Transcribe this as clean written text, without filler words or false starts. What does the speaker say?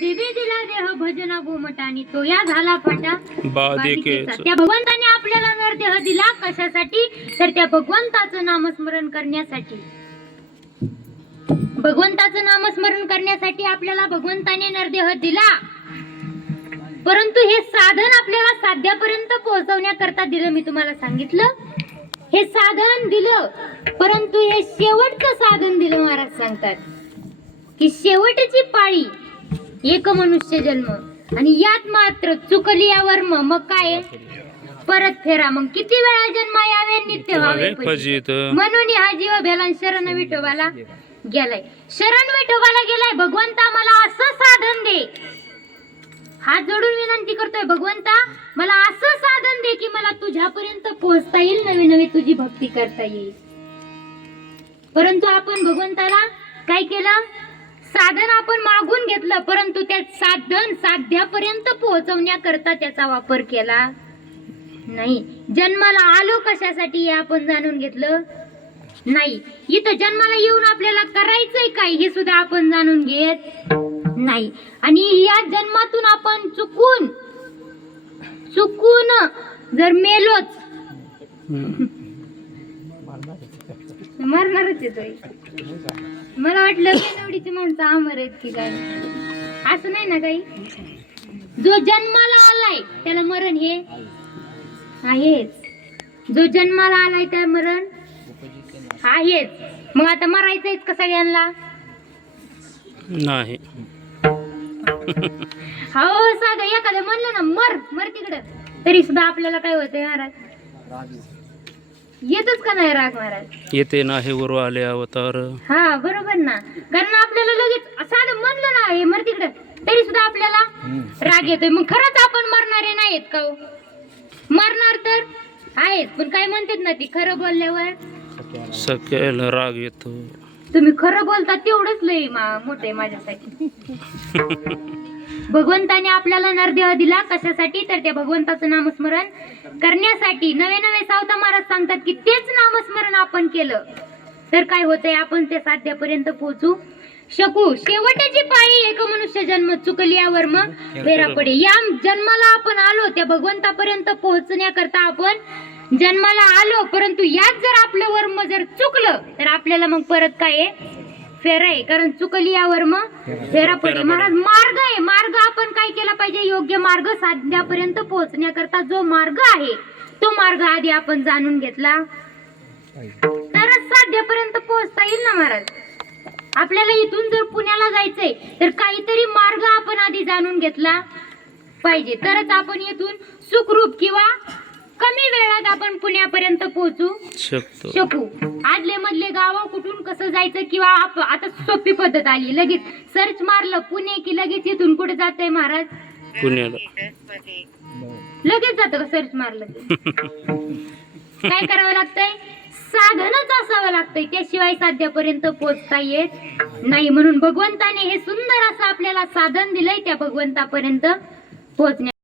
दिवे दिला देह भजना गोमटानी तो या झाला फाटा बाधिकेचा. त्या भगवंताने आपल्याला नरदेह दिला कशासाठी तर त्या भगवंताचं नामस्मरण करण्यासाठी. भगवंताचं नामस्मरण करण्यासाठी आपल्याला भगवंताने नरदेह दिला. परंतु हे साधन आपल्याला साध्यापर्यंत पोहोचवण्याकरता दिलं. मी तुम्हाला सांगितलं हे साधन दिलं, परंतु हे शेवटचं साधन दिलं. महाराज सांगतात की शेवटची पाळी एक मनुष्य जन्म आणि यात मात्र चुकली वर्म. मग काय परत फेरा. मग किती वेळा जन्म यावे नित्य व्हावे फजित. म्हणून हा जीव भेला शरण विठोबाला गेलाय. शरण विठोबाला गेलाय. भगवंता मला असं साधन दे. हात जोडून विनंती करतोय, भगवंता मला असं साधन दे की मला तुझ्यापर्यंत पोहोचता येईल, नवी नवी तुझी भक्ती करता येईल. परंतु आपण भगवंताला काय केलं? साधन आपण मागून घेतलं, परंतु त्या साधन साध्यापर्यंत पोहोचवण्याकरता त्याचा वापर केला नाही. जन्माला आलो कशासाठी हे आपण जाणून घेतलं नाही. इथं जन्माला येऊन आपल्याला करायचंय काय हे सुद्धा आपण जाणून घेत नाही. आणि या जन्मातून आपण चुकून जर मेलोच मरणारच येतोय. मला वाटलं बेनवडीची माणसं अमर आहेत की काय. असं नाही ना काही. जो जन्माला आलाय त्याला मरण हे आहेच. जो जन्माला आलाय त्याला मरण आहेच. मग आता मरायचंच का सगळ्यांना? नाही. हो साधं एखादं म्हणलं ना मर तिकडं, तरी सुद्धा आपल्याला काय होतंय महाराज? येतच का नाही राग महाराज? येते नाही वर आले अवतार. हा बरोबर ना. कारण आपल्याला लगेच साधं म्हणलं ना हे मर तिकडं, तरी सुद्धा आपल्याला राग येतोय. मग खरंच आपण मरणारे नाहीत का? मरणार तर आहेत, पण काय म्हणतात ना ती खरं बोलल्यावर सकेल राग येतो. तुम्ही खरं बोलता तेवढंच लय मोठे माझ्यासाठी. भगवंताने आपल्याला नरदेह दिला कशासाठी तर त्या भगवंताचं नामस्मरण करण्यासाठी. नवे नवे सावता महाराज सांगतात की तेच नामस्मरण आपण केलं तर काय होतंय, आपण ते साध्यापर्यंत पोहोचू शकू. शेवटची पाळी एक मनुष्य जन्म चुकली वर्म फेरा पडे. या जन्माला आपण आलो त्या भगवंतापर्यंत पोहोचण्याकरता आपण जन्माला आलो, परंतु यात जर आपलं वर्म जर चुकलं तर आपल्याला मग परत काय आहे? फेरा आहे. कारण चुकली या वर्म फेरा पडे. महाराज मार्ग आहे. मार्ग आपण काय केला पाहिजे? योग्य मार्ग साध्यापर्यंत पोहोचण्याकरता जो मार्ग आहे तो मार्ग आधी आपण जाणून घेतला तरच साध्यापर्यंत पोहोचता येईल ना महाराज. आपल्याला इथून जर पुण्याला जायचंय तर काहीतरी मार्ग आपण आधी जाणून घेतला पाहिजे, तरच आपण इथून सुखरूप किंवा कमी वेळात आपण पुण्यापर्यंत पोहोचू शकू. आदले मधले गाव कुठून कसं जायचं किंवा आता सोपी पद्धत आली. लगेच सर्च मारलं पुणे की लगेच इथून कुठे जातंय महाराज? पुण्याला. लगेच जातं का सर्च मारलं की? काय करावं लागतंय? साधनच असावं लागतंय, त्याशिवाय साध्यापर्यंत पोहोचता येत नाही. म्हणून भगवंताने हे सुंदर असं आपल्याला साधन दिलंय त्या भगवंतापर्यंत पोहोचण्या